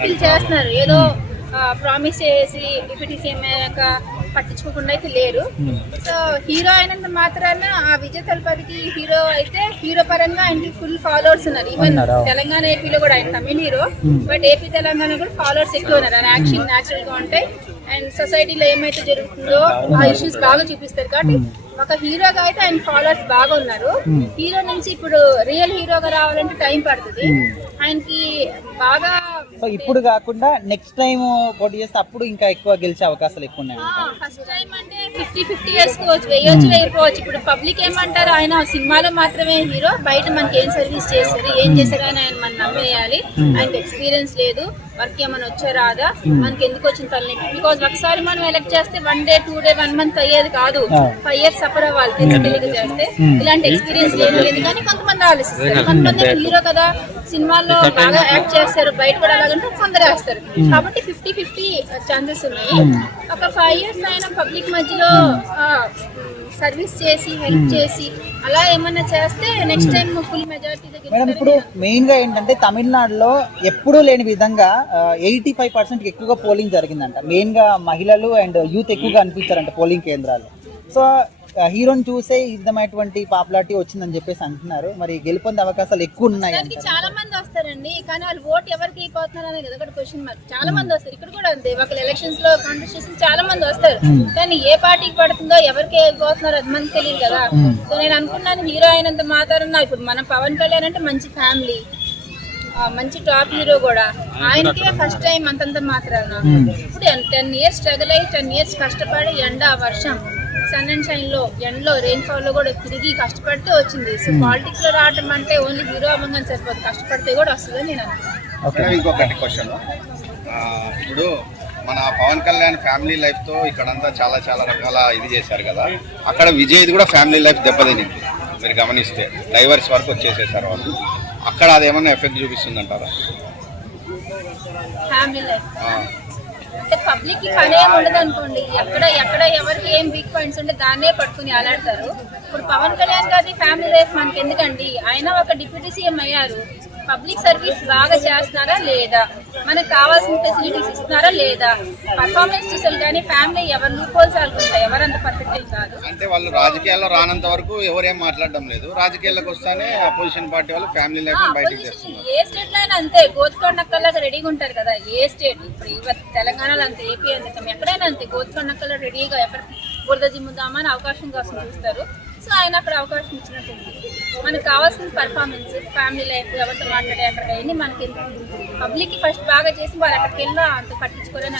Feel చేస్తున్నారు ఏదో promise చేసి డిప్యూటీ సీఎం అయ్యాక పట్టించుకోకుండా అయితే లేరు. సో హీరో అయినంత మాత్రాన ఆ విజయ్ తలపతికి హీరో అయితే హీరో పరంగా ఆయనకి ఫుల్ ఫాలోవర్స్ ఉన్నారు. ఈవెన్ తెలంగాణ ఏపీలో కూడా ఆయన తమిళ హీరో, బట్ ఏపీ తెలంగాణ కూడా ఫాలోవర్స్ ఎక్కువ ఉన్నారు. ఆయన యాక్షన్ న్యాచురల్ గా ఉంటాయి అండ్ సొసైటీలో ఏమైతే జరుగుతుందో ఆ ఇష్యూస్ బాగా చూపిస్తారు. కాబట్టి ఒక హీరోగా అయితే ఆయన ఫాలోవర్స్ బాగా ఉన్నారు. హీరో నుంచి ఇప్పుడు రియల్ హీరోగా రావాలంటే టైం పడుతుంది. ఆయనకి బాగా ఇప్పుడు కాకుండా నెక్స్ట్ టైం పోటీ చేస్తే అప్పుడు ఇంకా ఎక్కువ గెలిచే అవకాశాలు ఎక్కువ ఉన్నాయి. ఫస్ట్ టైం అంటే 50-50 వేసుకోవచ్చు, వేయొచ్చు వేయకపోవచ్చు. ఇప్పుడు పబ్లిక్ ఏమంటారు, ఆయన సినిమాలో మాత్రమే హీరో, బయట మనకి ఏం సర్వీస్ చేస్తారు ఏం చేశారు అని ఆయన మనం నమ్మేయాలి. ఆయనకి ఎక్స్పీరియన్స్ లేదు, వర్క్ ఏమైనా వచ్చా రాదా, మనకి ఎందుకు వచ్చిన తలనొప్పి. బికాజ్ ఒకసారి మనం ఎలక్ట్ చేస్తే 1 day 2 day 1 month అయ్యేది కాదు, 5 years సఫర్ అవ్వాలి తెలియక చేస్తే. ఇలాంటి ఎక్స్పీరియన్స్ లేదు కానీ కొంతమంది ఆలోచిస్తారు. కొంతమంది హీరో కదా సినిమాల్లో బాగా యాక్ట్ చేస్తారు, బయట కూడా అలాగంటే కొందరు వేస్తారు. కాబట్టి 50-50 ఛాన్సెస్ ఉన్నాయి. ఒక 5 years అయినా పబ్లిక్ మధ్యలో సర్వీస్ చేసి హెల్ప్ చేసి అలా ఏమన్నా చేస్తే next time full majority. Madam ఇప్పుడు మెయిన్ గా ఏంటంటే తమిళనాడులో ఎప్పుడూ లేని విధంగా 85% ఎక్కువగా పోలింగ్ జరిగిందంట. మెయిన్ గా మహిళలు అండ్ యూత్ ఎక్కువగా అనిపించారంట పోలింగ్ కేంద్రాలు. సో హీరోని చూసే విధమైనటువంటి పాపులారిటీ వచ్చిందని చెప్పేసి అంటున్నారు. మరి గెలుపొందే అవకాశాలు ఎక్కువ ఉన్నాయి. చాలా మంది వస్తారండి, కానీ వాళ్ళు ఓట్ ఎవరికి అయిపోతున్నారు అనేది ఒకటి క్వశ్చన్ మార్క్. చాలా మంది వస్తారు, ఇక్కడ కూడా అంతే. ఒక ఎలక్షన్స్ లో కాంటెస్ట్ చేసి చాలా మంది వస్తారు, కానీ ఏ పార్టీకి పడుతుందో ఎవరికి అయిపోతున్నారో అది మనకు తెలియదు కదా. సో నేను అనుకున్నాను హీరో అయినంత మాత్రాన ఇప్పుడు మన పవన్ కళ్యాణ్ అంటే మంచి ఫ్యామిలీ, మంచి టాప్ హీరో కూడా, ఆయనకే ఫస్ట్ టైం అంతంత మాత్రాన. ఇప్పుడు 10 years స్ట్రగుల్ అయ్యి 10 years కష్టపడి ఎండ వర్షం సన్ అండ్ షైన్ లో ఎండలో రెయిన్ ఫాల్ లో కూడా తిరిగి కష్టపడితే వచ్చింది. సో పాలిటిక్స్ లో రావటం అంటే ఓన్లీ హీరో అవ్వగానే సరిపోదు, కష్టపడితే కూడా వస్తుందని నేను అనుకుంటున్నాను. ఇంకొకటి క్వశ్చన్, ఇప్పుడు మన పవన్ కళ్యాణ్ ఫ్యామిలీ లైఫ్ తో ఇక్కడంతా చాలా చాలా రకాల ఇది చేశారు కదా, అక్కడ విజయ్ది కూడా ఫ్యామిలీ లైఫ్ దెబ్బతినింది. మీరు గమనిస్తే డైవర్స్ వరకు వచ్చేసేసారు వాళ్ళు. అక్కడ అదేమన్నా ఎఫెక్ట్ చూపిస్తుంది అంటారా? ఫ్యామిలీ లైఫ్ అంటే పబ్లిక్ కి పని ఏమి ఉండదు అనుకోండి, ఎక్కడ ఎవరికి ఏం వీక్ పాయింట్స్ ఉంటే దాన్నే పట్టుకుని అలాడతారు. ఇప్పుడు పవన్ కళ్యాణ్ గారి ఫ్యామిలీ లైఫ్ మనకి ఎందుకండి, ఆయన ఒక డిప్యూటీ సీఎం అయ్యారు, పబ్లిక్ సర్వీస్ బాగా చేస్తున్నారా లేదా, మనకు కావాల్సిన ఫెసిలిటీస్ ఇస్తున్నారా లేదా, పర్ఫార్మెన్స్ చూసారు. కానీ ఫ్యామిలీ ఎవరు లూపోల్స్ ఆడుకుంటారు, ఎవరంత పర్ఫెక్ట్ కాదు. అంటే వాళ్ళు రాజకీయాల్లో రానంత వరకు ఎవరేం మాట్లాడడం లేదు, రాజకీయాల్లోకి వస్తానే అపోజిషన్ పార్టీ వాళ్ళు ఫ్యామిలీ లైఫ్ బయటకు చేస్తున్నారు. ఏ స్టేట్ లో అయినా అంతే, గోతుకొండక్కల్లాగా రెడీగా ఉంటారు కదా. ఏ స్టేట్ ఇప్పుడు తెలంగాణలో అంతే, ఏపీ అంతే, ఎక్కడైనా అంతే. గోతుకొండక్కల్లా రెడీగా ఎక్కడ బురద జిమ్ముదామని అవకాశం కోసం చూస్తారు. సో ఆయన అక్కడ అవకాశం ఇచ్చినట్టుంది. మనకు కావాల్సిన పర్ఫార్మెన్స్, ఫ్యామిలీ లైఫ్, ఎవరితో మాట్లాడే అక్కడ అన్ని మనకి పబ్లిక్ కి ఫస్ట్ బాగా చేసి వాళ్ళు అక్కడికి వెళ్ళి అంత పట్టించుకోవాలని